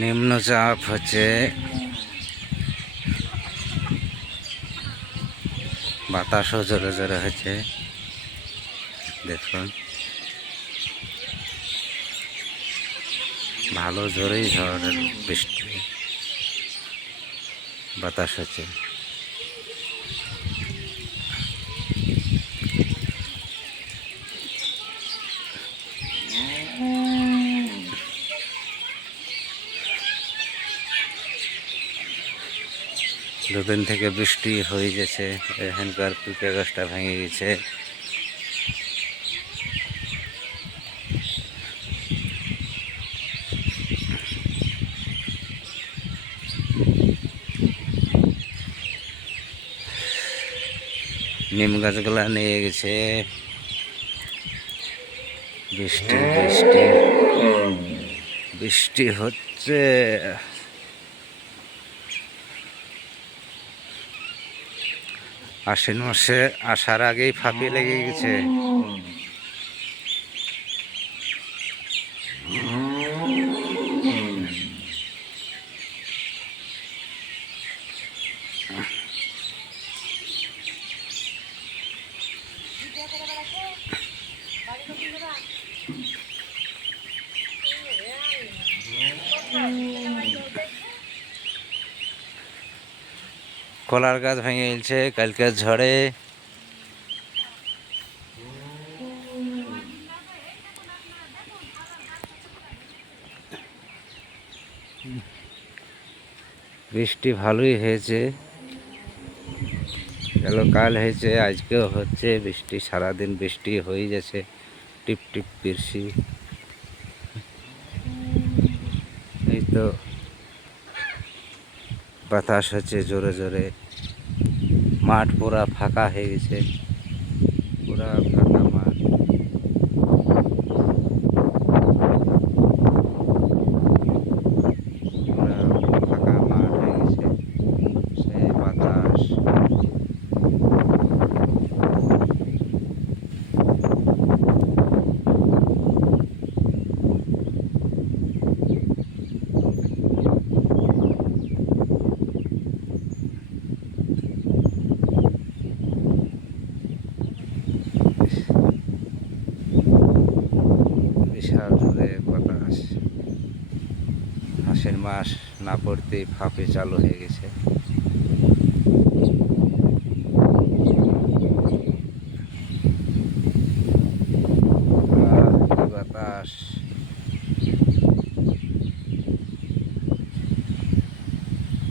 নিম্নচাপ হচ্ছে বাতাসও জোরে জোরে হচ্ছে। দেখুন। ভালো জোরেই ঝড় বৃষ্টি বাতাস হচ্ছে। দুদিন থেকে বৃষ্টি হয়ে গেছে, এখানকার পিঁপে গাছটা ভেঙে গেছে। নিম গাছগুলা নিয়ে গেছে। বৃষ্টি বৃষ্টি। বৃষ্টি হচ্ছে। আশ্বিন মাসে আসার আগেই ফাঁপি লেগে গেছে। কলার গাছ ভেঙে গেছে কালকে ঝড়ে। বৃষ্টি ভালোই হয়েছে। গেল কাল হয়েছে, আজকেও হচ্ছে, বৃষ্টি, সারাদিন বৃষ্টি হয়ে যাচ্ছে টিপ টিপ বৃষ্টি। এই তো বাতাস হচ্ছে জোরে জোরে। মাঠ পুরা ফাঁকা হয়ে গেছে। পুরা ফাঁকা মাঠ। ফাঁকা মাঠ হয়ে গেছে। সে বাতাস। বিশাল জোরে বাতাস। হাঁসের মাস না পড়তেই ফাঁপে চালু হয়ে গেছে।